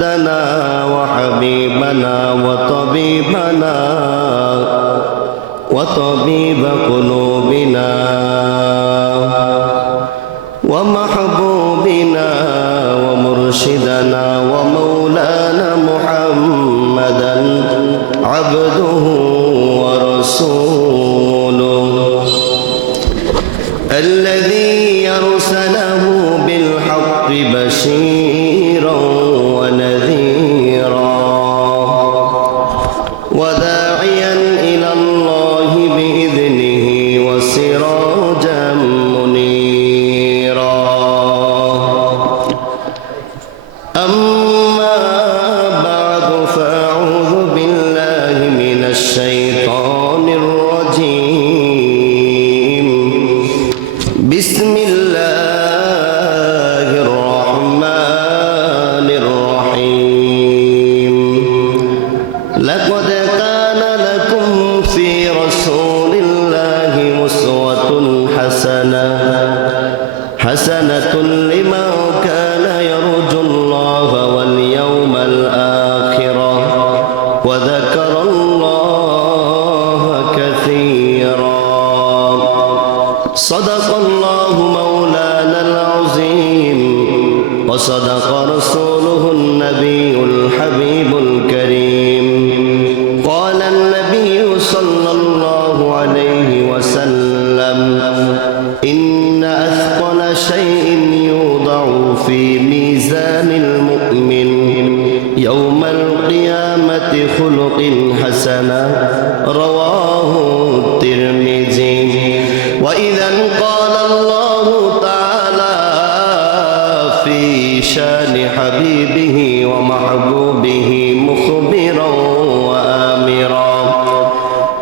سندنا وحبيبنا وطبيب قلوبنا ومحبوبنا ومرشدنا ومولانا محمدا عبده ورسوله الذي أرسله بالحق بشيرا ونذيرا وداعيا إلى الله بإذنه وسراجا منيرا أما بعد فأعوذ بالله من الشيطان الرجيم بسم الله الرحمن الرحيم لقد كان لكم في رسول الله أسوة حسنة لمن كان يرجو الله واليوم الآخر وذكر الله كثيرا صدق الله مولانا العظيم وصدق رسوله النبي الحبيب الكريم قال النبي صلى الله عليه وسلم إن أثقل شيء يوضع في ميزان المؤمن يوم القيامة خلق حسنة رواه الترمذي وإذا قال الله تعالى في شان حبيبه ومحبوبه مخبرا وآمرا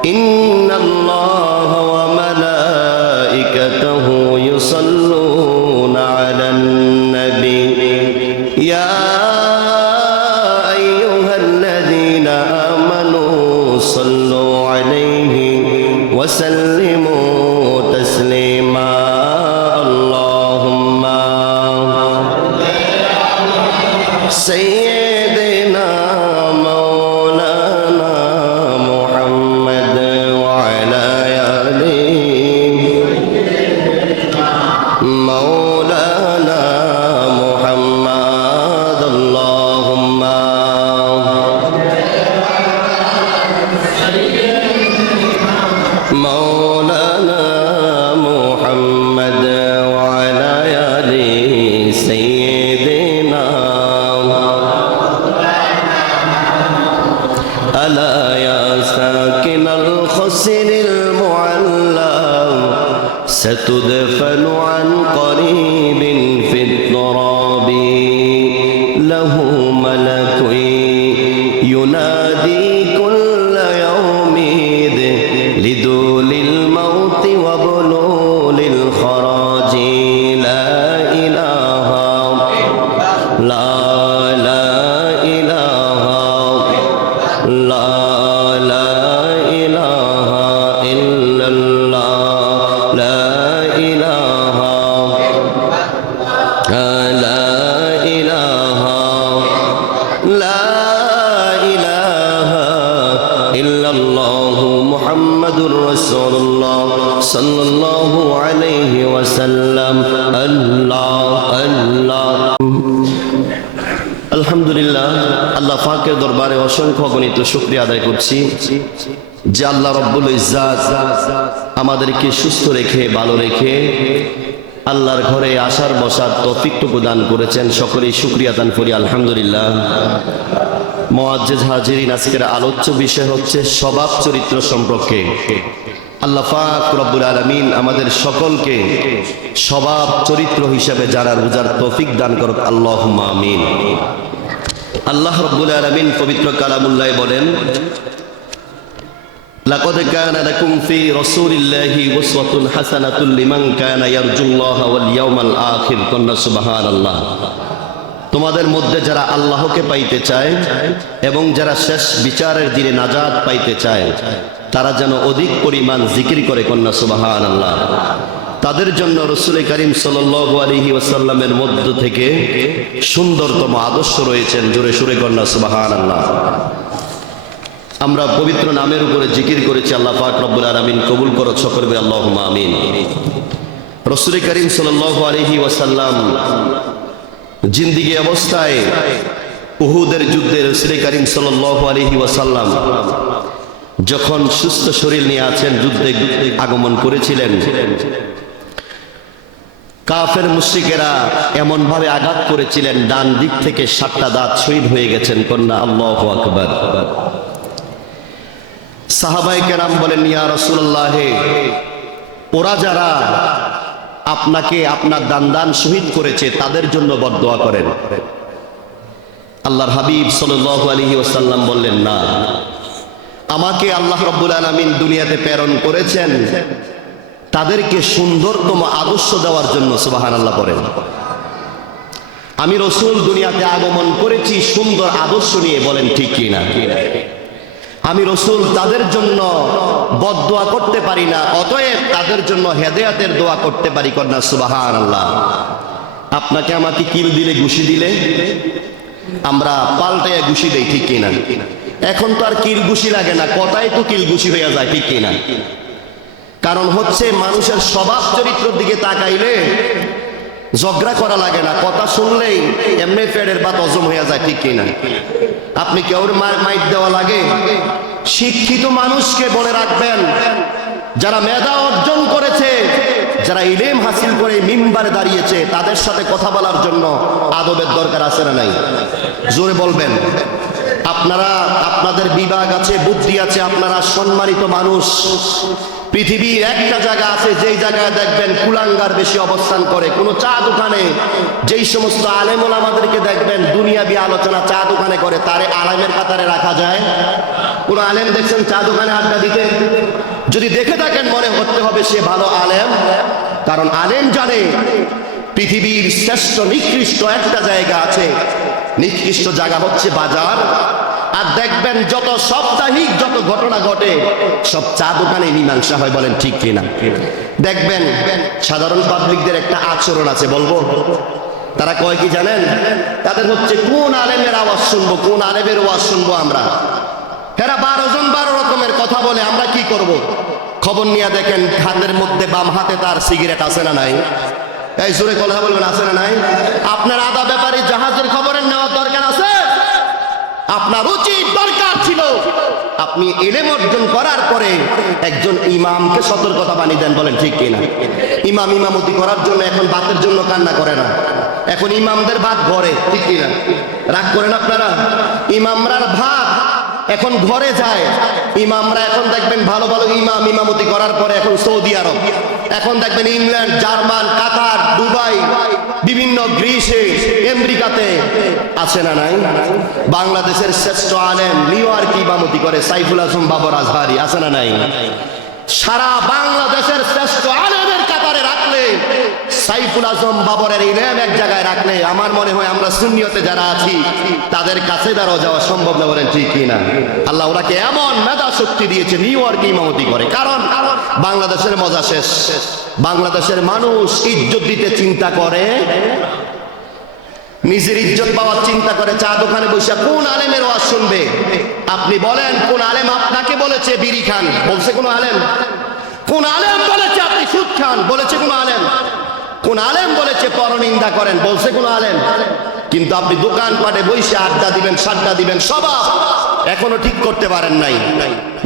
إن الله وملائكته يصلون على النبي يا أيها الذين آمنوا صلوا عليه وسلموا تسليما اللهم سيدنا مولانا محمد وعلى آله مولانا محمد اللهم مولانا محمد وعلى آل سيدنا ألا يا ساكن الخصر المعلى ستدفن عن قريب في التراب له ملك ينادي كل يوم لدول الموت وبلول الخراج لا إله لا إله لا إله إلا الله لا إله لا إله لا إله إلا الله محمد رسول الله صلى الله عليه وسلم الله আলহামদুলিল্লাহ আল্লাহ পাকের দরবারে অসংখ্য গণিত শুকরিয়া আদায় করছি যে আল্লাহ রব্বুল ইজ্জাত আমাদেরকে সুস্থ রেখে ভালো রেখে আল্লাহর ঘরে আসার বসার তৌফিকটুকু দান করেছেন সকলেই শুকরিয়া দান করি আলহামদুলিল্লাহ মুআজ্জিজ হাজিরিন আজকের আলোচ্য বিষয় হচ্ছে স্বভাব চরিত্র সম্পর্কে আল্লাহ পাক রব্বুল আলামিন আমাদের সকলকে স্বভাব চরিত্র হিসাবে জানার বুঝার তৌফিক দান করুক আল্লাহুম্মা আমিন আল্লাহ রব্বুল আলামিন পবিত্র কালামুল্লাহ বলেন লাকাদ কানা লাকুম ফি রাসূলিল্লাহি উসওয়াতুন হাসানাতুন লিমান কানা ইয়ারজুল্লাহা ওয়াল ইয়াউমাল আখির কন্না সুবহানাল্লাহ তোমাদের মধ্যে যারা আল্লাহকে পাইতে চায় এবং যারা শেষ বিচারের দিনে নাজাত পাইতে চায় তারা যেন অধিক পরিমাণ জিকির করে কন্যা সুবহানাল্লাহ তাদের জন্য রাসূল করিম সাল্লাল্লাহু আলাইহি ওয়াসাল্লামের মধ্য থেকে সুন্দরতম আদর্শ রয়েছেন। জোরে সুরে কন্যা সুবহানাল্লাহ। আমরা পবিত্র নামের উপরে জিকির করেছি, আল্লাহ পাক রব্বুল আলামিন কবুল করো সকলে আল্লাহুম্মা আমিন। রাসূল করিম সাল্লাল্লাহু আলাইহি ওয়াসাল্লাম জিন্দেগি অবস্থায় উহুদের যুদ্ধে রাসূল করিম সাল্লাল্লাহু আলাইহি ওয়াসাল্লাম যখন সুস্থ শরীর নিয়ে আছেন যুদ্ধে আগমন করেছিলেন, কাফের মুশরিকেরা এমন ভাবে আঘাত করেছিলেন ডান দিক থেকে 7টা দাঁত শহীদ হয়ে গেছেন। কন্যা আল্লাহু আকবার। সাহাবায়ে কেরাম বলেন, ইয়া রাসূলুল্লাহ, ওরা যারা আপনাকে আপনার দান শহীদ করেছে তাদের জন্য বদদোয়া করেন। আল্লাহর হাবিব সাল্লাল্লাহু আলাইহি ওয়াসাল্লাম বললেন, না, আমাকে আল্লাহ রাব্বুল আলামিন দুনিয়াতে প্রেরণ করেছেন তাদেরকে সুন্দরতম আদর্শ দেওয়ার জন্য। সুবহানাল্লাহ পড়েন। আমি রাসূল দুনিয়াতে আগমন করেছি সুন্দর আদর্শ নিয়ে, বলেন ঠিক কি না? আমি রাসূল তাদের জন্য বদদোয়া করতে পারি না, অতএব তাদের জন্য হেদায়েতের দোয়া করতে পারি। কন্যা সুবহানাল্লাহ। আপনাকে আমাকে কিল দিলে, ঘুষি দিলে আমরা পাল্টাইয়া ঘুষি দেই, ঠিক কি না? এখন তো আর কিল ঘুষি লাগে না, কথাই তো কিল ঘুষি হয়ে যায়, ঠিক কি না? কারণ হচ্ছে মানুষের স্বভাব চরিত্রের দিকে তাকাইলে ঝগড়া করা লাগে না, কথা শুনলেই এমনি পেটের ভাত হজম হয়ে যায়, ঠিক কি না? আপনি কেউ মাইট দেওয়া লাগে? শিক্ষিত মানুষকে বলে রাখবেন, যারা মেধা অর্জন করেছে, যারা ইলম হাসিল করে মিম্বারে দাঁড়িয়েছে, তাদের সাথে কথা বলার জন্য আদবের দরকার আছে না নাই? জোরে বলবেন। আপনারা, আপনাদের বিভাগ আছে, বুদ্ধি আছে, আপনারা সম্মানিত মানুষ। পৃথিবীর একটা জায়গা আছে যেই জায়গায় দেখবেন কুলাঙ্গার বেশি অবস্থান করে, কোনো চা দোকানে যেই সমস্ত আলেম ওলামাদেরকে দেখবেন দুনিয়াবি আলোচনা চা দোকানে করে, তারে আলেমের কাতারে রাখা যায়? কোন আলেম দেখছেন চা দোকানে আড্ডা দিতে? যদি দেখে থাকেন মনে করতে হবে সে ভালো আলেম, কারণ আলেম জানে পৃথিবীর শ্রেষ্ঠ নিকৃষ্ট একটা জায়গা আছে, নিকৃষ্ট জায়গা হচ্ছে বাজার। আর দেখবেন যত সাপ্তাহিক যত ঘটনা ঘটে সব চা দোকানে মীমাংসা হয়, বলেন ঠিক কিনা? দেখবেন সাধারণ পাবলিকদের একটা আচরণ আছে, বলবো। তারা কয় কি জানেন? তাদের হচ্ছে কোন আলেমের আওয়াজ শুনবো, কোন আলেমের আওয়াজ শুনবো আমরা। এরা 12 জন 12 রকমের কথা বলে, আমরা কি করব? খবর নিয়ে দেখেন হাতের মধ্যে বাম হাতে তার সিগারেট আছে না নাই? এই জোরে কথা বলবেন, আছে না নাই? আপনার আদা ব্যাপারী জাহাজের খবরের নেওয়ার দরকার আছে? আপনার উচিত দরকার ছিল আপনি ইলম অর্জন করার পরে একজন ইমামকে সতর্কতা বানিয়ে দেন, বলেন ঠিক কিনা? ইমাম ইমামতি করার জন্য এখন ভাতের জন্য কান্না করে না, এখন ইমামদের ভাত ঘরে, ঠিক কিনা? রাগ করেন আপনারা? ইমামরার ভাত এখন ঘরে যায়। ইমামরা এখন দেখবেন ভালো ভালো ইমাম ইমামতি করার পরে এখন সৌদি আরব, এখন দেখবেন ইংল্যান্ড, জার্মান, কাতার, দুবাই, বিভিন্ন গ্রিসে, আমেরিকাতে আছে না নাই? বাংলাদেশের শ্রেষ্ঠ আলেম নিউ ইয়র্কে ইমামতি করে সাইফুল আজম বাবর আজহারি, আছে না নাই? সারা বাংলাদেশের শ্রেষ্ঠ আলেমের কাতারে রাখলে, সাইফুল আজম বাবরের ইলম এক জায়গায় রাখলে, আমার মনে হয় আমরা সুন্নিয়তে যারা আছি তাদের কাছে দাঁড়াও যাওয়া সম্ভব না, বলেন ঠিক কিনা? আল্লাহ ওনাকে এমন মেধা শক্তি দিয়েছে, নিউ ইয়র্কে ইমামতি করে। কারণ বাংলাদেশের মজা শেষ। বাংলাদেশের মানুষ ইজ্জত দিতে চিন্তা করে, নিজের ইজ্জত পাওয়ার চিন্তা করে। চা দোকানে বসে কোন আলেমের ওয়াজ শুনবে? আপনি বলেন কোন আলেম আপনাকে বলেছে বিড়ি খান? বলছে কোন আলেম? কোন আলেম বলেছে আপনি সুদ খান? বলেছে কোন আলেম? কোন আলেম বলেছে পরনিন্দা করেন? বলছে কোন আলেম? কিন্তু আপনি দোকানপাটে বসে আড্ডা দিবেন, সাড্ডা দিবেন, স্বভাব এখনো ঠিক করতে পারেন নাই,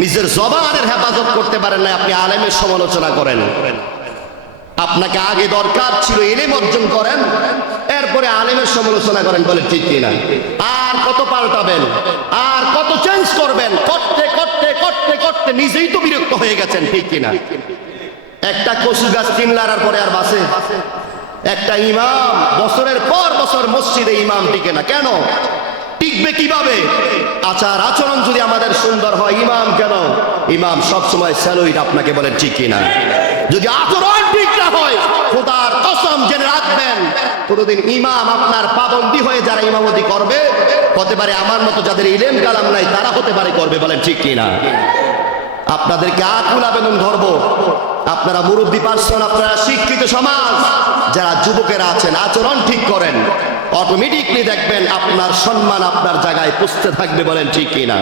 নিজের জবানের হেফাজত করতে পারেন নাই, আপনি আলেমের সমালোচনা করেন। আপনাকে আগে দরকার ছিল ইলম অর্জন করেন, এরপরে আলেমের সমালোচনা করেন, বলে ঠিক কিনা? আর কত পাল্টাবেন, আর কত চেঞ্জ করবেন? করতে করতে করতে করতে নিজেই তো বিরক্ত হয়ে গেছেন, ঠিক কিনা? একটা কচু গাছ কিনলার পরে আর বাসে? একটা ইমাম বছরের পর বছর মসজিদে ইমাম টিকে না, কেন টিকবে? কিভাবে? আচার আচরণ যদি আমাদের সুন্দর হয়, ইমাম কেন? ইমাম সবসময় স্যালুইট আপনাকে, বলেন ঠিক কিনা? যদি আচরণ ঠিক না হয়, খোদার কসম জেনে রাখবেন কোনদিন ইমাম আপনার পাবন্দি হয়ে যারা ইমামতি করবে, হতে পারে আমার মতো যাদের ইলম কালাম নাই তারা হতে পারে করবে, বলেন ঠিক কিনা? আপনাদেরকে আকুল আবেদন ধরবো, আপনারা মুরব্বী পার্সন, আপনারা শিক্ষিত সমাজ, যারা যুবকেরা আছেন আচরণ ঠিক করেন, অটোমেটিকলি দেখবেন আপনার সম্মান আপনার জায়গায় পুষতে থাকবে। বলেন ঠিক কিনা?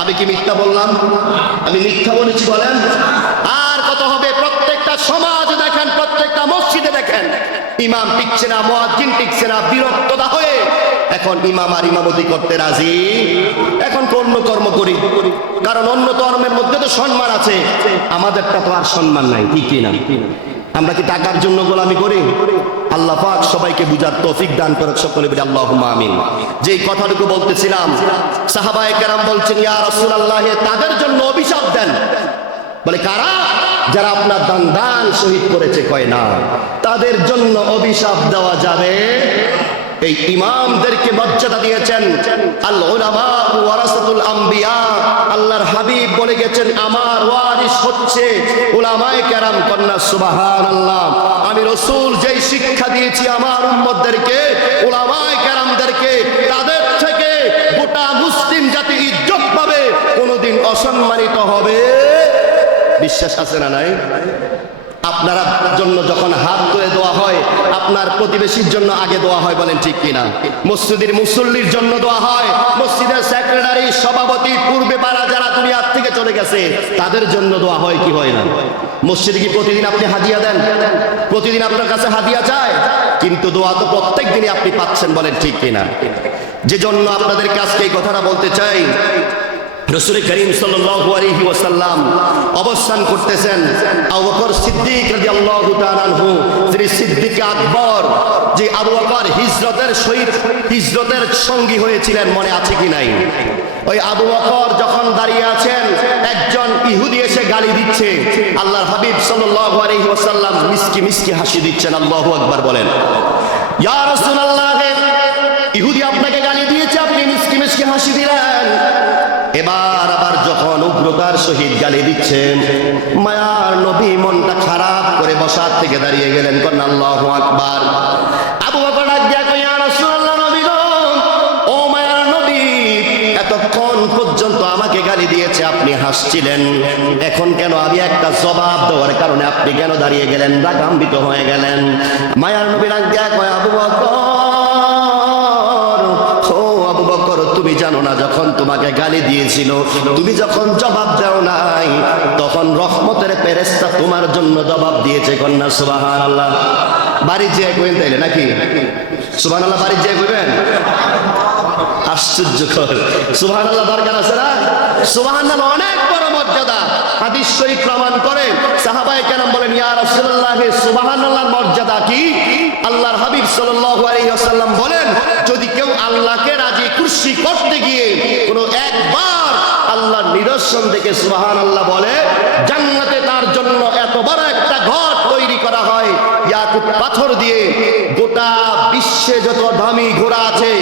আমি কি মিথ্যা বললাম? আমি মিথ্যা বলেছি বলেন? আর কত হবে? প্রত্যেকটা সমাজে দেখেন, প্রত্যেকটা মসজিদে দেখেন, ইমাম টিকছে না, মুয়াজ্জিন টিকছে না, বিরক্ততা হয়ে এখন ইমাম আর ইমামতি করতে রাজি। এখন অন্য কর্ম করি, কারণ অন্য ধর্মের মধ্যে তো সম্মান আছে, আমাদেরটা তো আর সম্মান নাই। ঠিক কিনা? আমরা কি টাকার জন্য গোলামি করি? আল্লাহ পাক সবাইকে বুঝার তৌফিক দান করুক, সকলে বলি আল্লাহুম্মা আমিন। যেই কথাটুকু বলতেছিলাম, সাহাবায়ে কেরাম বলছেন, ইয়া রাসূলুল্লাহ, তাদের জন্য অভিশাপ দেন। বলে কারা? যারা আপনার দান শহীদ করেছে। কয় না, তাদের জন্য অভিশাপ দেওয়া যাবে। এই ইমামদেরকে মর্যাদা দিয়েছেন আল উলামা ওয়ারাসাতুল আম্বিয়া। আল্লাহর হাবিব বলে গেছেন, আমার ওয়ারিস হচ্ছে উলামায়ে কেরাম। কন্যা সুবহানাল্লাহ। আমি রাসূল যেই শিক্ষা দিয়েছি আমার উম্মতদেরকে, উলামায়ে কেরামদেরকে, তাদের থেকে গোটা মুসলিম জাতি ইজ্জত পাবে, কোনোদিন অসম্মানিত হবে। বিশ্বাস আছে না নাই? আপনার জন্য যখন হাত ধুয়ে দোয়া হয়, আপনার প্রতিবেশীর জন্য আগে দোয়া হয়। বলেন ঠিক কিনা? মসজিদের মুসল্লির জন্য দোয়া হয়, মসজিদের সেক্রেটারি, সভাপতি, পূর্বে পাড়া যারা দুনিয়ার থেকে চলে গেছে তাদের জন্য দোয়া হয় কি হয় না? মসজিদে কি প্রতিদিন আপনি হাদিয়া দেন? প্রতিদিন আপনার কাছে হাদিয়া চায়, কিন্তু দোয়া তো প্রত্যেক দিনই আপনি পাচ্ছেন। বলেন ঠিক কিনা? যে জন্য আপনাদের কাছে এই কথাটা বলতে চাই, রাসূল করিম সাল্লাল্লাহু আলাইহি ওয়াসাল্লাম অবস্থান করতেছেন, আবু বকর সিদ্দিক রাদিয়াল্লাহু তাআলা আনহু, যিনি সিদ্দিক আকবর, যে আবু বকর হিজরতের সঙ্গী হয়েছিলেন, মনে আছে কি নাই? ওই আবু বকর যখন দাঁড়িয়ে আছেন, একজন ইহুদি এসে গালি দিচ্ছে। আল্লাহর হাবিব সাল্লাল্লাহু আলাইহি ওয়াসাল্লাম মিষ্টি মিষ্টি হাসি দিচ্ছেন। আল্লাহু আকবার বলেন। ইয়া রাসূলুল্লাহ, ইহুদি আপনাকে গালি দিয়েছে, আপনি মিষ্টি মিষ্টি হাসি দিলেন। এবার আবার যখন উগ্রতার সহিত গালি দিচ্ছেন, মায়ার নবী মনটা খারাপ করে বসার থেকে দাঁড়িয়ে গেলেন। কন্যা আল্লাহু আকবার। আবু বকর ডাক দিয়া কয়, ইয়া রাসূলুল্লাহ, নবী গো, ও মায়ার নবী, এতক্ষণ পর্যন্ত আমাকে গালি দিয়েছে, আপনি হাসছিলেন, এখন কেন? আমি একটা জবাব দেওয়ার কারণে আপনি কেন দাঁড়িয়ে গেলেন, রাগান্বিত হয়ে গেলেন? মায়ার নবী ডাক দিয়া কয়, আবু বকর, তুমি জানো না, যখন তোমাকে গালি দিয়েছিল, তুমি যখন জবাব দাও নাই, তখন রহমতের ফেরেশতা তোমার জন্য জবাব দিয়েছে। কন্যা সুবহানাল্লাহ। বাড়ি যেয়ে কইবেন তাইলে নাকি? সুবহানাল্লাহ বাড়ি যেয়ে কইবেন? আশ্চর্যকর। সুবহানাল্লাহ দরকার আছে না? সুবহানাল্লাহ অনেক বড় মর্যাদা। হাদিস শরীফ প্রমাণ করে, সাহাবায়ে কেরাম বলেন, ইয়া রাসূলুল্লাহ, সুবহানাল্লাহর মর্যাদা কি? আল্লাহর হাবিব সাল্লাল্লাহু আলাইহি ওয়াসাল্লাম বলেন, যদি কেউ আল্লাহকে রাজি খুশি করতে গিয়ে কোনো একবার আল্লাহর নিদর্শন দেখে সুবহানাল্লাহ বলে, জান্নাতে তার জন্য এত বড় একটা ঘর তৈরি করা হয় ইয়াকুত পাথর দিয়ে। গোটা বিশ্বে যত দামি ঘোড়া আছে,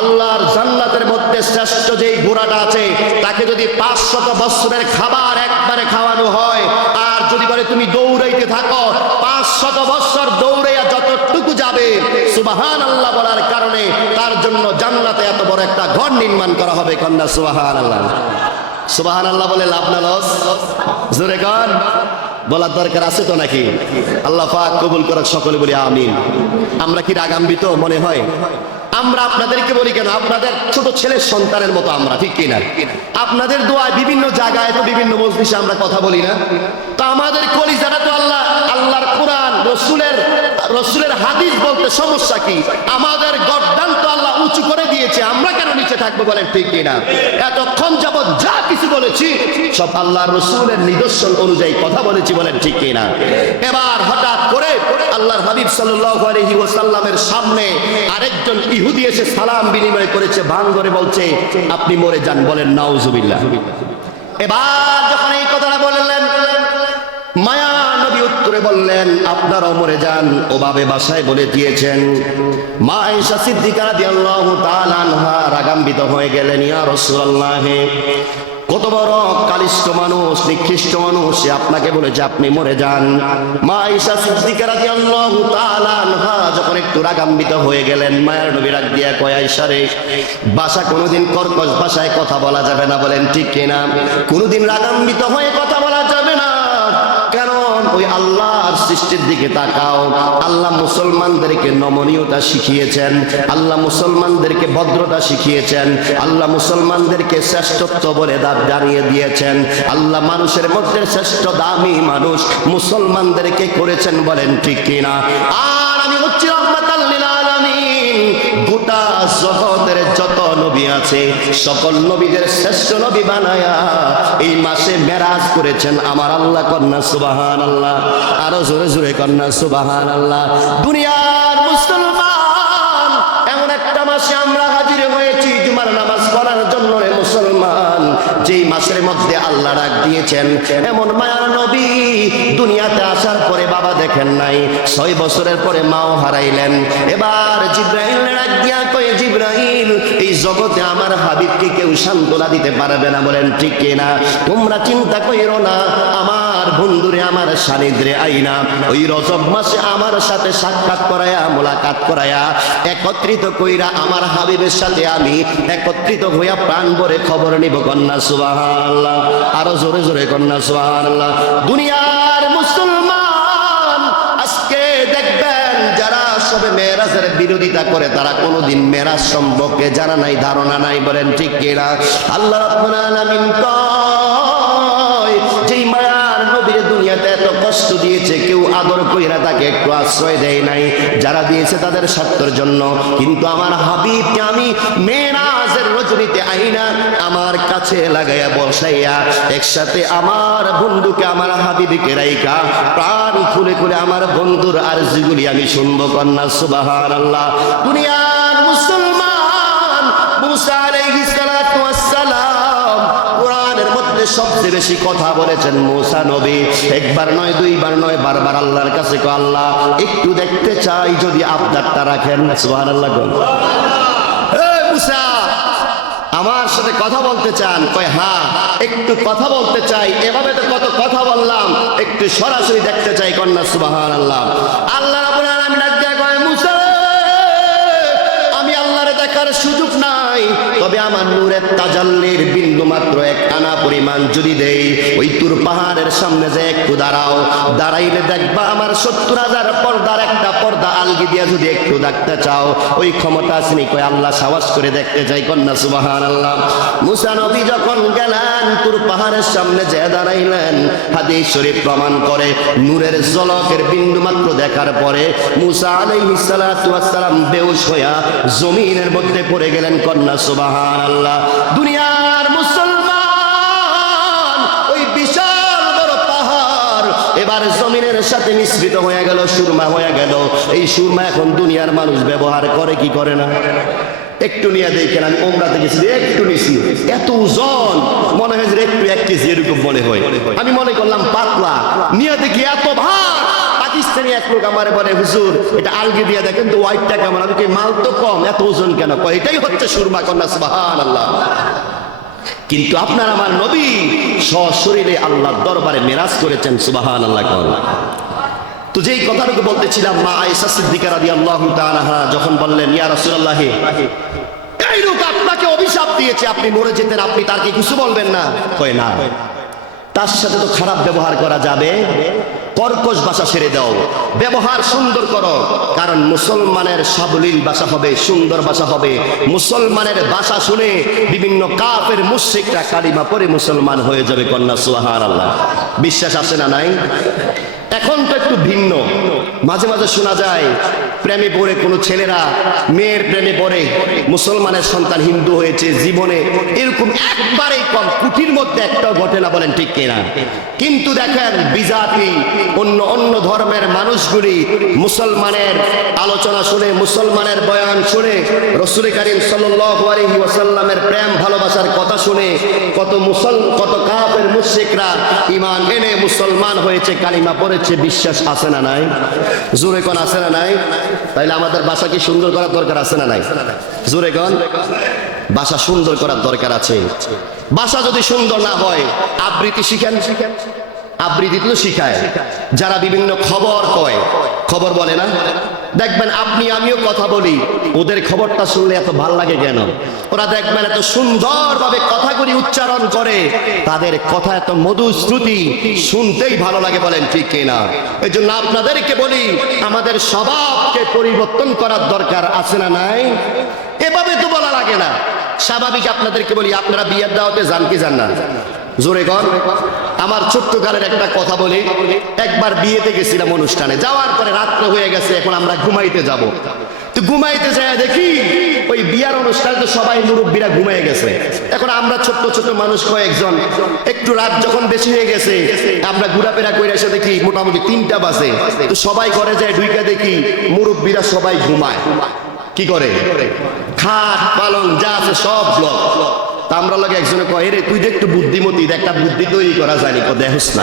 আল্লাহর জান্নাতের মধ্যে শ্রেষ্ঠ যেই ঘোড়াটা আছে, তাকে যদি 500 বছরের খাবার একবারে খাওয়ানো হয়, আর যদি বলে তুমি দৌড়াইতে থাকো, 500 বছর দৌড়াইয়া যতটুকু যাবে, সুবহানাল্লাহ বলার কারণে তার জন্য জান্নাতে এত বড় একটা ঘর নির্মাণ করা হবে। কন্যা সুবহানাল্লাহ। সুবহানাল্লাহ বলে লাভ না লস? জোরে গান বলার দরকার আছে তো নাকি? আল্লাহ পাক কবুল করুক, সকলে বলি আমিন। আমরা কি রাগান্বিত মনে হয়? আমরা আপনাদেরকে বলি কেন? আপনাদের ছোট ছেলের সন্তানের মতো আমরা, ঠিক কিনা? আপনাদের দোয়ায় বিভিন্ন জায়গায় তো বিভিন্ন মজলিসে আমরা কথা বলি না? তো আমাদের কলিজাটা তো আল্লাহর কোরআন, রসুলের হাদিস বলতে সমস্যা কি? আমাদের গর্দান তো আল্লাহ উঁচু করে দিয়েছে, আমরা কেন নিচে থাকবো? বলেন ঠিক কিনা? এতক্ষণ যাবৎ যা কিছু বলেছি সব আল্লাহর রসুলের নিদর্শন অনুযায়ী কথা বলেছি। বলেন ঠিক কিনা? এবার হঠাৎ করে আল্লাহর হাবিব সাল্লাল্লাহু আলাইহি ওয়াসাল্লামের সামনে আরেকজন ইহুদি এসে সালাম বিনিময় করেছে, ভান করে বলছে, আপনি মরে যান। বলেন নাউজুবিল্লাহ। এবার যখন এই কথাটা বললেন, মায়া নবী উত্তরে বললেন, আপনারাও মরে যান। ওভাবে বাসায় বলে দিয়েছেন। মা আয়েশা সিদ্দিকা রাদিয়াল্লাহু তাআলা আনহা রাগান্বিত হয়ে গেলেন, ইয়া রাসূলুল্লাহ, কত বড় কালিষ্ঠ মানুষ, নিকৃষ্ট মানুষ, সে আপনাকে বলেছে আপনি মরে যান। মা আয়েশা সিদ্দিকা রাদিয়াল্লাহু তাআলা আনহা যখন একটু রাগান্বিত হয়ে গেলেন, মায়ের নবী রাগ দিয়া কয়, আয়েশা রে, ভাষা কোনোদিন কর্কশ ভাষায় কথা বলা যাবে না, বলেন ঠিক কিনা? কোনোদিন রাগান্বিত হয়ে কথা বলা যাবে না, কারণ ওই আল্লাহর সৃষ্টির দিকে তাকাও। আল্লাহ মুসলমানদেরকে নমনীয়তা শিখিয়েছেন, আল্লাহ মুসলমানদেরকে ভদ্রতা শিখিয়েছেন, আল্লাহ মুসলমানদেরকে শ্রেষ্ঠত্ব বলে জানিয়ে দিয়েছেন। আল্লাহ মানুষের মধ্যে শ্রেষ্ঠ দামি মানুষ মুসলমানদেরকে করেছেন, বলেন ঠিক কিনা? আর আমি হচ্ছি রাহমাতাল লিল আলামিন। গোটা জগতের যত নবী আছে সকল নবীদের শ্রেষ্ঠ নবী বানায়া এই মাসে মেরাজ করেছেন আমার আল্লাহ। কন্যা সুবহানাল্লাহ, আরো জোরে জোরে কন্যা সুবহানাল্লাহ। দুনিয়ার মুসলমান, এমন একটা মাসে আমরা হাজির হয়েছি জুমার নামাজ পড়ার জন্য রে মুসলমান, যেই মাসের মধ্যে আল্লাহ ডাক দিয়েছেন এমন মায়ার নবী দুনিয়াতে আসার পরে বাবা দেখেন নাই, 6 বছরের পরে মাও হারাইলেন। এবার জিবরাইল ডাক দিয়া কয়ে, জিবরাইল, এই জগতে আমার হাবিবকে কেউ সান্ত্বনা দিতে পারবে না, বলেন ঠিক কিনা? তোমরা চিন্তা কইরো না, আমার বন্ধুরে আমার সানিধ্যে আইনা ওই রজব মাসে আমার সাথে সাক্ষাৎ করায়া, মোলাকাত করায়া, একত্রিত কইরা আমার হাবিবের সাথে আমি একত্রিত হইয়া প্রাণ ভরে খবর নিব। কন্যা সুবহানাল্লাহ, আরো জোরে জোরে কন্যা সুবহানাল্লাহ। দুনিয়ার মুসলমান আজকে দেখবেন যারা সবে মেরাজের বিরোধিতা করে তারা কোনোদিন মেরাজ সম্পর্কে জানা নাই, ধারণা নাই, বলেন ঠিক কিনা? আল্লাহ রাব্বুল আলামিন কয়, যেই মায়ার নবীর দুনিয়াতে এত কষ্ট দিয়েছে, কেউ আদর কইরা তাকে একটু আশ্রয় দেয় নাই, যারা দিয়েছে তাদের স্বার্থের জন্য। কিন্তু আমার হাবিবকে আমি মেরাজের রজনীতে আইনা আমার কাছে লাগাইয়া বসাইয়া একসাথে আমার বন্ধুকে, আমার হাবিবকে রাইকা প্রাণ খুলে খুলে আমার বন্ধুর আরজিগুলি আমি শুনবো। কন্যা সুবহানাল্লাহ। দুনিয়ার মুসলমান মুসা আলাইহিস সালাতু ওয়াস সালাম কোরআনের মধ্যে সবচেয়ে বেশি কথা বলেছেন মুসা নবী। একবার নয়, দুইবার নয়, বারবার আল্লাহর কাছে কয়, আল্লাহ একটু দেখতে চাই, যদি আবদারটা রাখেন। সুবহানাল্লাহ। মুসা আমার সাথে কথা বলতে চান? কয় হ্যাঁ, একটু কথা বলতে চাই। এভাবে তো কত কথা বললাম, একটু সরাসরি দেখতে চাই। কন্যা সুবহানাল্লাহ। আল্লাহ রাব্বুল আলামিন ডাক দিয়া কয়, মুসা, আমি আল্লাহর দেখার সুযোগ নাই, তবে আমার নূরের তাজাল্লির বিন্দু মাত্র 1 আনা পরিমাণ যদি দেই, ওই তুর পাহাড়ের সামনে যে একটু দাঁড়াও, দাঁড়াইলে দেখবা আমার 70,000 পর্দার একটা পর্দা আলগি দিয়া যদি একটু দেখতে চাও, ওই ক্ষমতা আসেনি। কয় আল্লাহ সাহস করে দেখতে চাই। কন্যা সুবহানাল্লাহ। মুসা নবী যখন গেলেন তুর পাহাড়ের সামনে যে দাঁড়াইলেন, হাদিস শরীফ প্রমাণ করে নূরের ঝলকের বিন্দু মাত্র দেখার পরে মুসা আলাইহিস সালাতু ওয়াস সালাম বেহুশ হইয়া জমিনের মধ্যে পড়ে গেলেন। কন্যা সুবহানাল্লাহ। দুনিয়ার মুসলমান, ওই বিশাল বড় পাহাড় এবার জমিনের সাথে মিশ্রিত হয়ে গেল, সুরমা হয়ে গেল। এই সুরমা এখন দুনিয়ার মানুষ ব্যবহার করে কি করে না? একটু নিয়ে দেখেন, আমি ওমরাতে গেছি, একটু নিছি, এত ওজন মনে হয় যে একটু 1 কেজি এরকম মনে হয়। আমি মনে করলাম পাতলা, নিয়ে দেখি এত ভার। পাকিস্তানি এক লোক আমারে বলে, হুজুর এটা আলগি দিয়ে দেখেন তো ওয়াইটটা কেমন। আমি কই মাল তো কম, এত ওজন কেন? কয় এটাই হচ্ছে সুরমা। কন্যা সুবহানাল্লাহ। কিন্তু আপনার আমার নবী সশরীরে আল্লাহর দরবারে মেরাজ করেছেন। সুবহানাল্লাহ। তো যেই কথাটুকু বলতেছিলাম, মা আয়েশা সিদ্দিকা রাদিয়াল্লাহু তাআলা যখন বললেন, ইয়া রাসূলুল্লাহ, এই লোক আপনাকে অভিশাপ দিয়েছে, আপনি মরে যেতেন, আপনি তার কি কিছু বলবেন না? কয় না, তার সাথে তো খারাপ ব্যবহার করা যাবে, কর্কশ ভাষা ছেড়ে দাও, ব্যবহার সুন্দর করো। কারণ মুসলমানের সাবলীল ভাষা হবে, সুন্দর ভাষা হবে। মুসলমানের ভাষা শুনে বিভিন্ন কাফের মুশরিকরা কালিমা পড়ে মুসলমান হয়ে যাবে। কন্যা সুবহানাল্লাহ। বিশ্বাস আছে না নাই? এখন তো একটু ভিন্ন। মাঝে মাঝে শোনা যায় প্রেমে পড়ে কোনো ছেলেরা মেয়ের প্রেমে পড়ে, মুসলমানের সন্তান হিন্দু হয়েছে জীবনে, এরকম একবারেই কম, কোটির মধ্যে একটাও ঘটে না, বলেন ঠিক কিনা? কিন্তু দেখেন বিজাতি অন্য অন্য ধর্মের মানুষগুলি মুসলমানের আলোচনা শুনে, মুসলমানের বয়ান শুনে, রাসূল কারীম সাল্লাল্লাহু আলাইহি ওয়াসাল্লামের প্রেম ভালোবাসার কথা শুনে কত কাফের মুশরিকরা ঈমান এনে মুসলমান হয়েছে, কালিমা পড়েছে। বিশ্বাস আছে না নাই? জোরে কোন আছে না নাই? তাইলে আমাদের ভাষা কি সুন্দর করার দরকার আছে না নাই? জোরে কোন, ভাষা সুন্দর করার দরকার আছে। ভাষা যদি সুন্দর না হয় আবৃত্তি শিখেন, আবৃত্তি তো শিখায়। যারা বিভিন্ন খবর কয়, খবর বলে না, দেখবেন আপনি আমিও কথা বলি, ওদের খবরটা শুনলে এত ভাল লাগে কেন? ওরা দেখবেন এত সুন্দরভাবে কথাগুলি উচ্চারণ করে, তাদের কথা এত মধুর শ্রুতি, শুনতেই ভালো লাগে, বলেন ঠিক কিনা? এই জন্য আপনাদেরকে বলি, আমাদের স্বভাবকে পরিবর্তন করার দরকার আছে না নাই? এভাবে তো বলা লাগে না, স্বাভাবিক। আপনাদেরকে বলি, আপনারা বিয়ের দাওয়াতে যান কি যান না? জোরে কর। আমার ছোট্টকালের একটা কথা বলি, একবার বিয়েতে গেছিলাম অনুষ্ঠানে, যাওয়ার পরে রাত্র হয়ে গেছে, এখন আমরা ঘুমাইতে যাব। তো ঘুমাইতে যায় দেখি ওই বিয়ার অনুষ্ঠানে তো সবাই মুরব্বীরা ঘুমিয়ে গেছে। এখন আমরা ছোট্ট ছোট মানুষ কয়েকজন, একটু রাত যখন বেশি হয়ে গেছে, আমরা ঘোরাফেরা করে এসে দেখি মোটামুটি 3টা বাজে। তো সবাই ঘরে যায়, ঢুইকা দেখি মুরব্বীরা সবাই ঘুমায়। কি করে? খাট পালং যা আছে সব ব্লক। তা আমরা লাগে একজনে কয়, রে তুই যে একটু বুদ্ধিমতী, একটা বুদ্ধি তৈরি করা যায়নি, দেখোস না?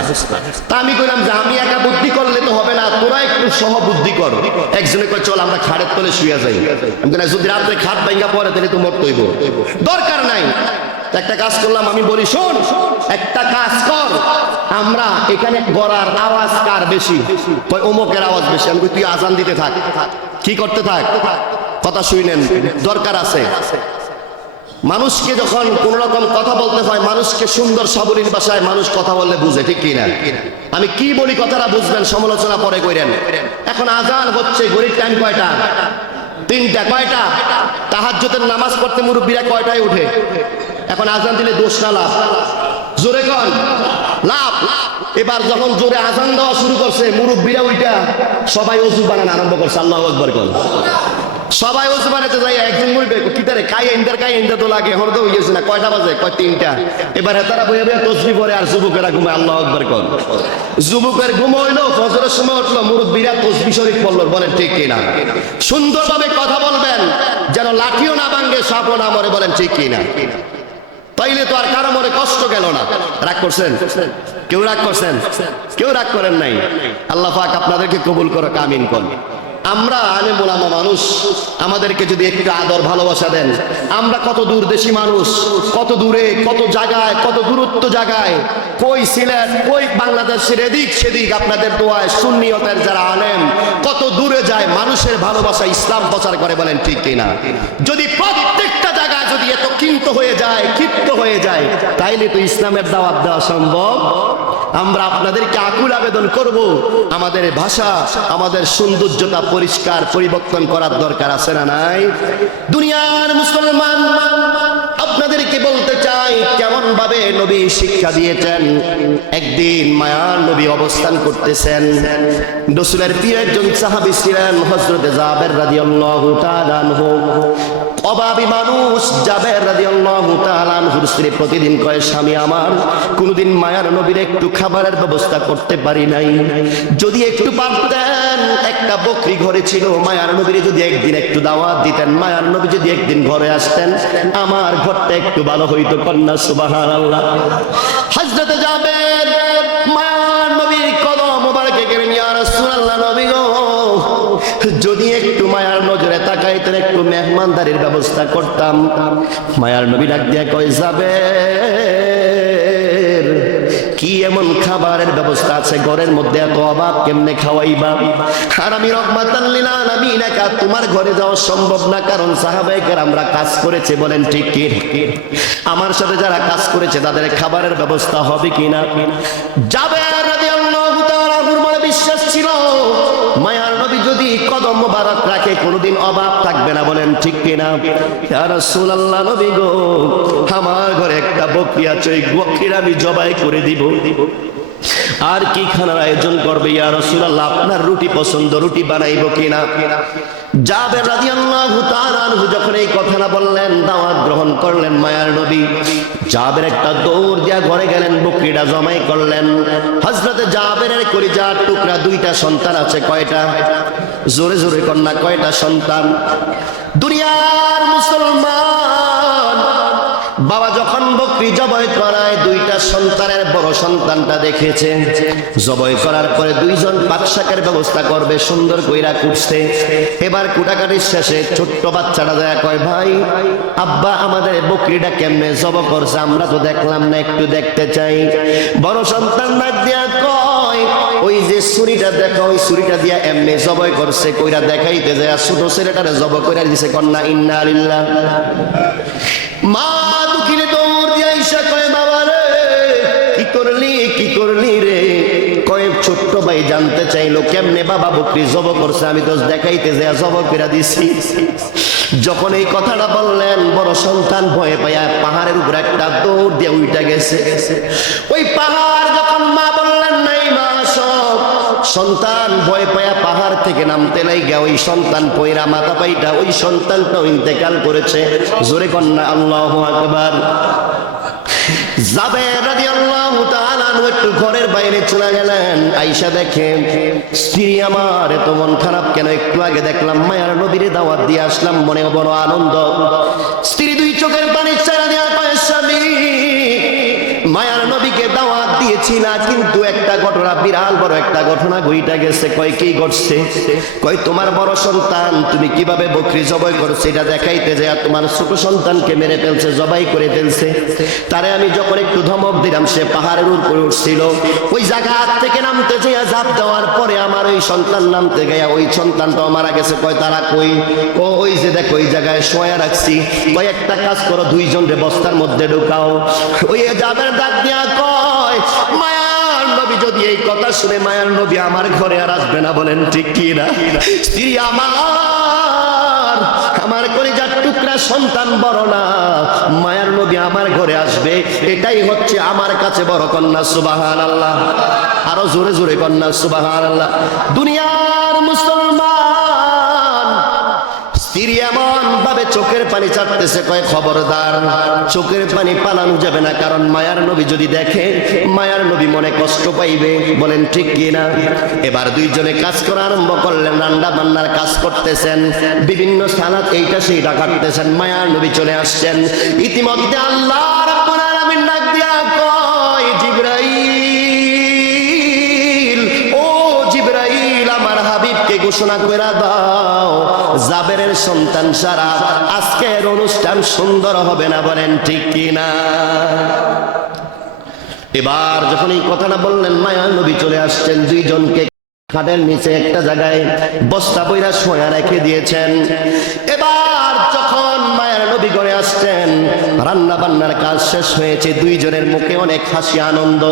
তা আমি কইলাম যে আমি একা বুদ্ধি করলে তো হবে না, তোরা একটু সহ বুদ্ধি কর। একজনে কয় চল আমরা খাটের তলে শুয়ে যাই। আমি কইলাম যদি রাত্রে খাট ভাঙা পড়ে তাহলে তো মরতে হইব, দরকার নাই। একটা কাজ করলাম, আমি বলি শোন, একটা কাজ কর, আমরা এখানে গড়ার আওয়াজ কার বেশি? কয় অমুকের আওয়াজ বেশি। আমি কই তুই আজান দিতে থাক, কি করতে থাক, কথা শুনেন, দরকার আছে। মানুষকে যখন কোন রকম কথা বলতে হয়, মানুষকে সুন্দর সাবলীল ভাষায় মানুষ কথা বললে বুঝে, ঠিক কি না? আমি কি বলি কথাটা বুঝবেন, সমালোচনা পরে করেন। এখন আজান হচ্ছে, ঘড়ির টাইম কয়টা? 3টা। কয়টা? তাহাজ্জুদের নামাজ পড়তে মুরব্বীরা কয়টায় উঠে? এখন আজান দিলে দোষ না লাভ? জোরে কন, লাভ। এবার যখন জোরে আজান দেওয়া শুরু করছে, মুরব্বীরা ওইটা সবাই ওযু বানানো আরম্ভ করছে। আল্লাহু আকবার কন। সবাই ওযু বানাতে যায়, একজন বলবে কিতারে কাই ইন্দা তো লাগে, এখন তো হইছে না, কয়টা বাজে? কয় 3টা। এবার তারা বইয়া বইয়া তাসবিহ পড়ে, আর যুবকেরা ঘুমায়। আল্লাহু আকবার কন। যুবকের ঘুম হইলো, ফজরের সময় উঠলো, মুরব্বীরা তাসবিহ শরীফ পড়লো, বলেন ঠিক কিনা? সুন্দরভাবে কথা বলবেন, যেন লাঠিও না ভাঙে, সাপও না মরে, বলেন ঠিক কিনা? তাইলে তো আর কারো মনে কষ্ট গেল না। রাগ করছেন? কেউ রাগ করছেন? কেউ রাগ করেন নাই। আল্লাহ পাক আপনাদেরকে কবুল করো, আমিন কোন। আমরা আলেম ওলামা মানুষ, আমাদেরকে যদি একটু আদর ভালোবাসা দেন, আমরা কত দূরদেশী মানুষ, কত দূরে, কত জায়গায়, কত দূরত্ব জায়গায়, কই সিলেট, কই বাংলাদেশের এদিক সেদিক, আপনাদের দোয়ায় সুন্নিয়তের যারা আলেম কত দূরে যায়, মানুষের ভালোবাসা ইসলাম প্রচার করে, বলেন ঠিক কিনা? যদি প্রত্যেকটা জায়গায় যদি এত ক্ষিপ্ত হয়ে যায়, তাইলে তো ইসলামের দাওয়াত দেওয়া সম্ভব। আমরা আপনাদেরকে আকুল আবেদন করব, আমাদের ভাষা, আমাদের সৌন্দর্যতা পরিষ্কার পরিবর্তন করার দরকার আছে না নাই? দুনিয়ার মুসলমান, আপনাদেরকে বলতে চাই, কেমন ভাবে নবী শিক্ষা দিয়েছেন। একদিন মায়ার নবী অবস্থান করতেছেন, রাসূলের প্রিয় একজন সাহাবী ছিলেন হযরত জাবের রাদিয়াল্লাহু তাআলা আনহু। অভাবী মানুষ জাবের রাদিয়াল্লাহু তাআলা আনহুর স্ত্রী প্রতিদিন কয়, স্বামী আমার, কোনদিন মায়ার নবীর একটু খাবারের ব্যবস্থা করতে পারি নাই, যদি একটু পারতেন। একটা বকরি ঘরে ছিল, মায়ার নবীর যদি একদিন একটু দাওয়াত দিতেন, মায়ার নবী যদি একদিন ঘরে আসতেন, আমার ঘরটা একটু ভালো হইতো। কন্যা সুবহানাল্লাহ। হযরত জাবের মায়ার নবীর কদম মোবারকে গেলেন, ইয়া রাসূলুল্লাহ, নবী গো, যদি একটু মায়ার নজরে তাকাইতেন, একটু মেহমানদারির ব্যবস্থা করতাম। মায়ার নবী ডাক দিয়া কয়, জাবের, কি এমন খাবারের ব্যবস্থা আছে ঘরের মধ্যে, এত অভাব কেমনে খাওয়াইবা? আর আমি রাহমাতাল লিল আলামিন, একা তোমার ঘরে যাওয়া সম্ভব না, কারণ সাহাবায়ে কেরামরা কাজ করেছে, বলেন ঠিক কি? আমার সাথে যারা কাজ করেছে তাদের খাবারের ব্যবস্থা হবে কিনা? জাবের রাদিয়াল্লাহু তাআলা আনহুর মনে বিশ্বাস ছিল, মায়ার নবী যদি কদম মোবারক রাখে, কোনোদিন অভাব থাকবে না, বলেন ঠিক কিনা? ইয়া রাসূলুল্লাহ, নবী গো, আমার ঘরে একটা বকরি আছে, ওই বকরিটা আমি জবাই করে দিব। আর কি খানার আয়োজন করবে ইয়া রাসূলুল্লাহ? আপনার রুটি পছন্দ, রুটি বানাইবো কিনা? জাবের রাদিয়াল্লাহু তাআলা আনহু যখন এই কথাটা বললেন, দাওয়াত গ্রহণ করলেন মায়ার নবী, জাবের একটা দৌড় দিয়া ঘরে গেলেন, বকরিটা জমাই করলেন। হযরত জাবেরের কলিজার টুকরা 2টা সন্তান আছে। কয়টা? জোরে জোরে কন্যা, কয়টা সন্তান? দুনিয়ার মুসলমান, বাবা যখন বকরি জবাই করায় দুইটা সন্তানের বড় সন্তানটা দেখেছে জবাই করার পরে দুইজন পাকশাকের ব্যবস্থা করবে সুন্দর কইরা কুটছে। এবার কুটাকাটির শেষে ছোট্ট বাচ্চাটা যায় কয় ভাই আব্বা আমাদের বকরিটা কেমনে জব করছে আমরা তো দেখলাম না, একটু দেখতে চাই। বড় সন্তান ডাক দিয়া কয় ওই যে ছুরিটা দেখো ওই ছুরিটা দিয়া এমনি জবাই করছে কইরা দেখাইতে যায় ছোট ছেলেটারে জব কইরা দিছে কন্যা ইন্না লিল্লাহ। মা দুঃখিনে দৌড় দিয়া ঈশা কয় বাবা রে কি করলি রে? কয় ছোট্ট ভাই জানতে চাইলো কেমনে বাবা বকরি জব করছে, আমি তো দেখাইতে যায় জব কইরা দিছি। যখন এই কথাটা বললেন বড় সন্তান ভয়ে পাইয়া পাহাড়ের উপর একটা দৌড় দিয়ে উইটা গেছে। ওই পাহাড় যখন মা বললেন নাই মা সব সন্তান ভয় পায়া পাহাড় থেকে নামতে লাইগা ওই সন্তান পয়রা মাথা পাইটা ওই সন্তানটাও ইন্তেকাল করেছে। জোরে কন্যা আল্লাহু আকবার। জাবের রাদিয়াল্লাহু তাআলা একটু ঘরের বাইরে চলে গেলেন। আয়েশা দেখে স্ত্রী আমার এত মন খারাপ কেন? একটু আগে দেখলাম মায়ার নবীরে দাওয়াত দিয়ে আসলাম, মনে বড় আনন্দ। স্ত্রী দুই চোখের পানি ছেড়ে দেওয়ার পরে স্বামী মায়ার নবীকে দাওয়াত দিয়েছি না, কিন্তু একটা ঘটনা বিরাট বড় একটা ঘটনা ঘইটা গেছে। কয় কি ঘটছে? কয় তোমার বড় সন্তান তুমি কিভাবে বকরি জবাই করছে এটা দেখাইতে যায় তোমার ছোট সন্তানকে মেরে ফেলছে, জবাই করে ফেলছে। তারে আমি যখন একটু ধমক দিলাম সে পাহাড়ের উপরে উঠছিল, ওই জায়গা থেকে নামতে যেয়ে ঝাঁপ দেওয়ার পরে আমার ওই সন্তান নামতে গিয়া ওই সন্তানটাও মারা গেছে। কয় তারা কই? ওই যে দেখো ওই জায়গায় শোয়া রাখছি। কয় একটা কাজ করো দুইজন রে বস্তার মধ্যে ঢুকাও। ওই যাবের ডাক দিয়া কয় মায়ার নবী যদি এই কথা শুনে মায়ার নবী আমার ঘরে আর আসবে না, বলেন ঠিক কি না? স্ত্রী আমার কলিজার টুকরা সন্তান বড় না, মায়ার নবী আমার ঘরে আসবে এটাই হচ্ছে আমার কাছে বড়। কন্যা সুবহানাল্লাহ। আরো জোরে জোরে কন্যা সুবহানাল্লাহ। দুনিয়ার মুসলমান স্ত্রী এমন ভাবে চোখের পানি চাটতেছে, কয় খবরদার চোখের পানি পালানো যাবে না, কারণ মায়ার নবী যদি দেখে মায়ার নবী মনে কষ্ট পাইবে, বলেন ঠিক কি না? এবার দুইজনে কাজ করা আরম্ভ করলেন, রান্না বান্নার কাজ করতেছেন, বিভিন্ন সালাত এইটা সেইটা কাটতেছেন। মায়ার নবী চলে আসছেন। ইতিমধ্যে আল্লাহ রাব্বুল আলামিন ডাক দিয়া কয় জিবরাইল, ও জিবরাইল আমার হাবিবকে ঘোষণা করে দাও জাবেরের সন্তান সারা আজকের অনুষ্ঠান সুন্দর হবে না, বলেন ঠিক কি না? এবার যখন এই কথাটা বললেন মায়ার নবী চলে আসছেন, দুইজনকে খাটের নিচে একটা জায়গায় বস্তা বইরা শোয়া রেখে দিয়েছেন। এবার যখন মায়ার নবী ঘরে আসছেন রান্না বান্নার কাজ শেষ হয়েছে, দুইজনের মুখে অনেক হাসি আনন্দ।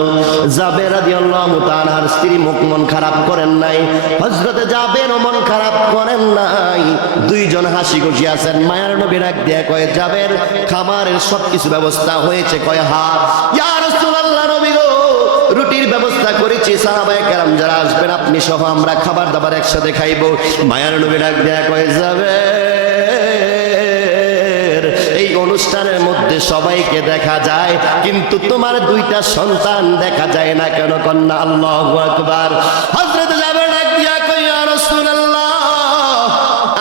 জাবের রাদিয়াল্লাহু তাআলার স্ত্রী মুখ মন খারাপ করেন নাই, হযরতে জাবেরও মন খারাপ করেন নাই, দুইজন হাসি খুশি আছেন। মায়ার নবী ডাক দিয়ে কয় জাবের খাবারের সবকিছু ব্যবস্থা হয়েছে? কয় হ্যাঁ। ইয়া রাসূলুল্লাহ নবী গো রুটির ব্যবস্থা করেছি, সাহাবায়ে কেরাম যারা আসবেন আপনি সহ আমরা খাবার দাবার একসাথে খাইবো। মায়ার নবী ডাক দেয়া কয়ে যাবে এই অনুষ্ঠানের মধ্যে সবাইকে দেখা যায় কিন্তু তোমার দুইটা সন্তান দেখা যায় না কেন? কন্যা আল্লাহু আকবার। হযরত জাবের ডাক দিয়া কয় ইয়া রাসূলুল্লাহ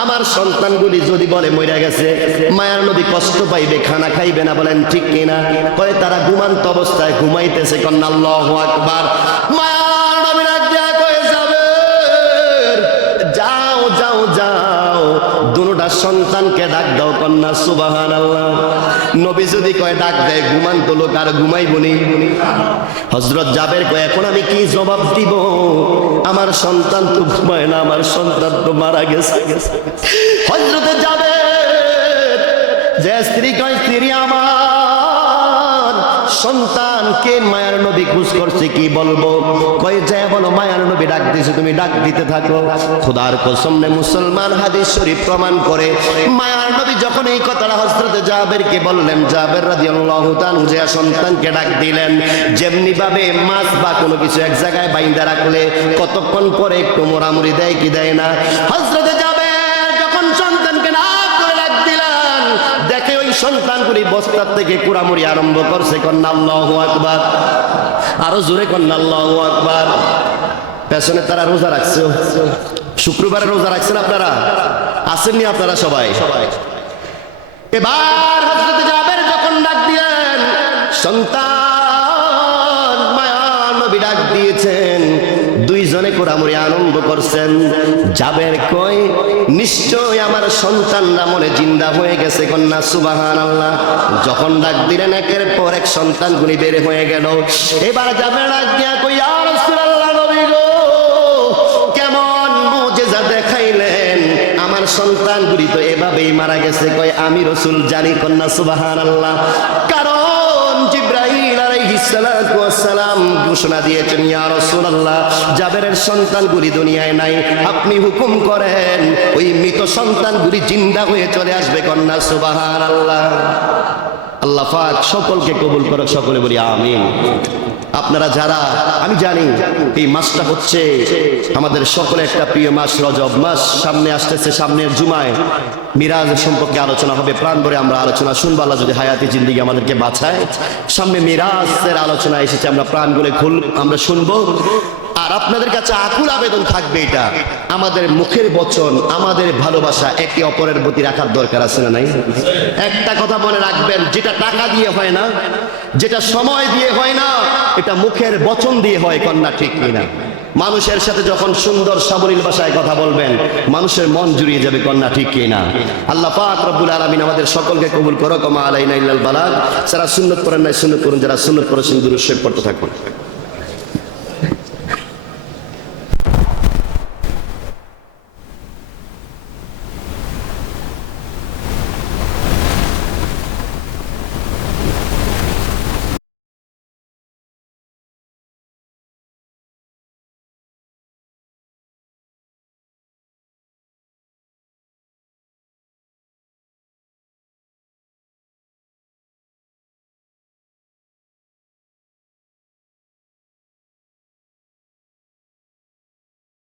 আমার সন্তানগুলি যদি বলে মরে গেছে মায়ার নবী কষ্ট পাইবে, খানা খাইবে না, বলেন ঠিক কিনা? কয় তারা ঘুমান্ত অবস্থায় ঘুমাইতেছে। কন্যা আল্লাহু আকবার। মায়ার নবী ডাক দিয়া কয় যাবে যাও যাও যাও দুটা সন্তানকে ডাক দাও। কন্যা সুবহানাল্লাহ। নবী যদি কয় ডাক দেয় ঘুমান্ত লোক আর ঘুমাইবনি? হযরত জাবের কয় এখন আমি কি জবাব দিব? আমার সন্তান তো ঘুমায় না, আমার সন্তান তো মারা গেছে। হযরত জাবের যে স্ত্রী কয় স্ত্রী আমার সন্তানকে মায়ার নবী খুঁজ করছে, কি বলবো? কয় যায় বলো মায়ার নবী ডাক দিয়েছে, তুমি ডাক দিতে থাকো। খোদার কসম নে মুসলমান হাদিস শরীফ প্রমাণ করে মায়ার নবী যখন এই কথাটা হযরত জাবেরকে বললেন, জাবের রাদিয়াল্লাহু তাআলা যে সন্তানকে ডাক দিলেন, যেমনি ভাবে মাছ বা কোনো কিছু এক জায়গায় বাইন্ধা রাখলে কতক্ষণ পরে একটু মোড়ামুড়ি দেয় কি দেয় না? হযরত জাবের যখন সন্তানকে ডাক করে ডাক দিলেন দেখে ওই সন্তানগুলি বস্তার থেকে কুড়ামুড়ি আরম্ভ করছে। কন্যা আল্লাহু আকবার। আরো জোরে কন্যা আল্লাহু আকবার। পেছনে তারা রোজা রাখছে, শুক্রবারে রোজা রাখছেন আপনারা? আসেননি আপনারা সবাই? এবার হযরত জাবের যখন ডাক দিলেন সন্তান মায়ার নবী ডাক দিয়েছেন, দুইজনে কোরামুরি আনন্দ করছেন। জাবের কই নিশ্চয় আমার সন্তানরা মনে জিন্দা হয়ে গেছে, কন্যা সুবহানাল্লাহ। যখন ডাক দিলেন একের পর এক সন্তান গুলি বের হয়ে গেল। এবার জাবের ডাক দিয়া কই, ইয়া রাসূলুল্লাহ নবী গো, কেমন মুজিজা দেখাইলেন, আমার সন্তান গুলি তো এভাবেই মারা গেছে। কই আমি রাসূল জানি, কন্যা সুবহানাল্লাহ। কারণ জিবরাইল আলাইহিস সালাতু ওয়াস সালাম ঘোষণা দিয়েছেন, ইয়া রাসূলুল্লাহ জাবেরের সন্তানগুলি দুনিয়ায় নাই, আপনি হুকুম করেন ওই মৃত সন্তানগুলি জিন্দা হয়ে চলে আসবে, কন্যা সুবহানাল্লাহ। আল্লাহ পাক সকলকে কবুল করুক, সকলে বলি আমিন। আপনারা যারা, আমি জানি এই মাসটা হচ্ছে আমাদের সকলের একটা প্রিয় মাস, রজব মাস সামনে আসতেছে। সামনের জুমায় মিরাজ সম্পর্কে আলোচনা হবে, প্রাণ ভরে আমরা আলোচনা শুনবো, আল্লাহ যদি হায়াতি জিন্দেগি আমাদেরকে বাঁচায়। সামনে মিরাজের আলোচনা এসেছে, আমরা প্রাণ ভরে আমরা শুনবো। আর আপনাদের কাছে আকুল আবেদন থাকবে, এটা আমাদের মুখের বচন, আমাদের ভালোবাসা একে অপরের প্রতি রাখার দরকার আছে না নাই? একটা কথা মনে রাখবেন, যেটা টাকা দিয়ে হয় না, যেটা সময় দিয়ে হয় না, এটা মুখের বচন দিয়ে হয়, কন্যা ঠিক কিনা? মানুষের সাথে যখন সুন্দর সাবলীল ভাষায় কথা বলবেন, মানুষের মন জুড়িয়ে যাবে, কন্যা ঠিক কিনা? আল্লাহ পাক রব্বুল আলামিন আমাদের সকলকে কবুল করুক। মা আলাইনা ইল্লাল বালাগ। যারা সুন্নাত করেন নাই সুন্নাত করুন, যারা সুন্নাত করেছেন দুরূদ শরীফ পড়তে থাকুন।